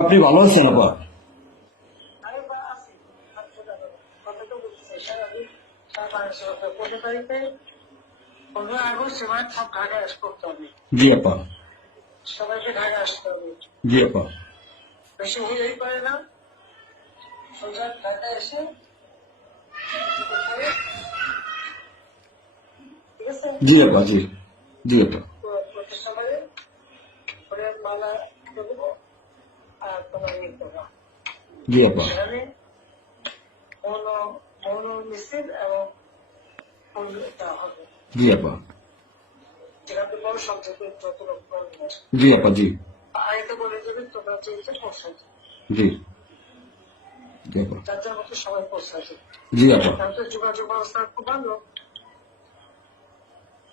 আপনি ভালো আছেন আপা? আমি বা আছি। কথা তো বলতেছি সারাদিন 15 তারিখে 15 আগস্ট এবার সব ঢাকায় করতে হবে। জি আপা। সবাইকে ঢাকা আসতে হবে। জি আপা। বেশি হইলেই পারে না, সোজা ঢাকায় এসে ঠিক আছে জি আপা। জি জি আপা। প্রতিষ্ঠানে করে মালা দেবো আর তোমার ইয়ে করবো। জি আপা। সেখানে মৌন মৌন মিছিল এবং ফুল দেওয়া হবে। জি আপা। যেখানে বড় সংখ্যক যত লোক করবে জি আপা। জি আগে বলে দেবে তোমরা চেয়েছে পৌঁছাতে জি জি আপা। যার যার মতো সবাই পৌঁছাতে। জি আপা। তাহলে যোগাযোগ ব্যবস্থা খুব ভালো।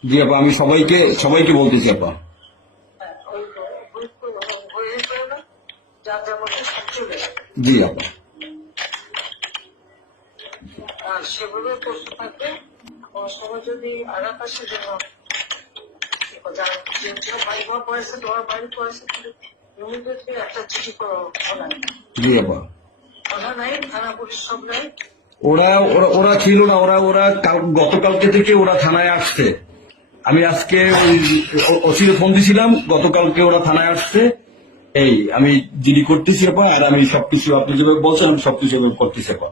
জি আপা, আমি সবাইকে সবাইকে বলতেছি আপা। হ্যাঁ, ওই গ্রুপ হয়ে করে না, যার যার মতো সব চলে যাবে। জি আপা। আর সেগুলো প্রস্তুত থাকবে। আমার সময় যদি আঘাত আসে যেন যারা যে বাড়ি ঘর পড়েছে তোমার বাড়ি পড়েছে ইমিডিয়েটলি একটা চিঠি শোনায়। জি আপা। কথা নাই, থানা পুলিশ সব নাই। ওরা ওরা ওরা ছিল না, ওরা ওরা গতকালকে থেকে ওরা থানায় আসছে। আমি আজকে ওই ওসিরে ফোন দিছিলাম, গতকালকে ওরা থানায় আসছে। এই আমি জিডি করতেছি আপা, আর আমি সবকিছু আপনি যেভাবে বলছেন আমি সবকিছু এভাবে করতেছি আপা।